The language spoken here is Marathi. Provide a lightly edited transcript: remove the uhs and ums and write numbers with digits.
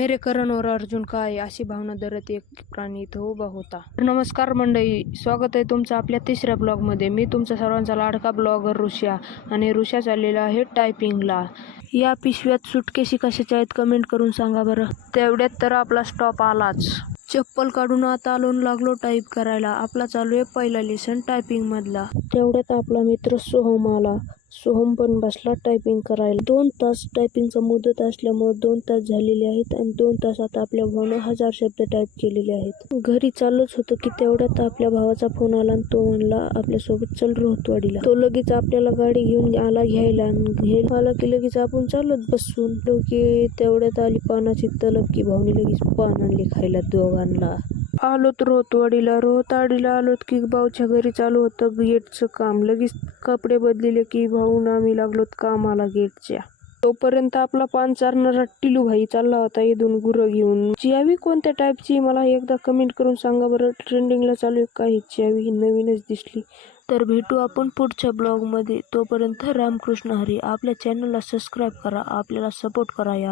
मेरे करण और अर्जुन काय अशी भावना धरत एक प्राणी इथं उभा होता. नमस्कार मंडळी, स्वागत आहे तुमचं आपल्या तिसऱ्या ब्लॉगमध्ये. मी तुमचा सर्वांचा लाडका ब्लॉगर ऋषा आणि ऋषा चाललेला आहे टायपिंगला. या पिशव्यात सुटकेसी कशाच्या आहेत कमेंट करून सांगा बरं. तेवढ्यात तर आपला स्टॉप आलाच. चप्पल काढून आता आलो लागलो टाईप करायला. आपला चालू आहे पहिला लेसन टायपिंग मधला. तेवढ्यात आपला मित्र सोहम आला. सोहम पण बसला टायपिंग करायला. 2 तास टायपिंगचा मुदत असल्यामुळे 2 तास झालेले आहेत आणि 2 तासात आपल्या भावानं 1000 शब्द टाईप केलेले आहेत. घरी चालूच होतं की तेवढ्यात आपल्या भावाचा फोन आला आणि तो म्हणला आपल्यासोबत चल रोहतवाडीला. तो लगेच आपल्याला गाडी घेऊन आला घ्यायला. आला की लगेच आपण चालत बसून की तेवढ्यात आली पानाची तलब की भाऊनी लगेच पान आणले खायला दोघांना. आलोत रोहतवाडीला आलोत की भाऊच्या घरी चालू होतं गेटचं काम. लगेच कपडे बदलले की भाऊन आम्ही लागलोत कामाला गेटच्या. तोपर्यंत आपला पान चारणारा टिलू भाई चालला होता इथून गुरं घेऊन. चावी कोणत्या टाईपची मला एकदा कमेंट करून सांगा बरं. ट्रेंडिंगला चालू आहे काही चावी नवीनच दिसली. तर भेटू आपण पुढच्या ब्लॉगमध्ये. तोपर्यंत रामकृष्ण हरी. आपल्या चॅनलला सबस्क्राईब करा, आपल्याला सपोर्ट करा यार.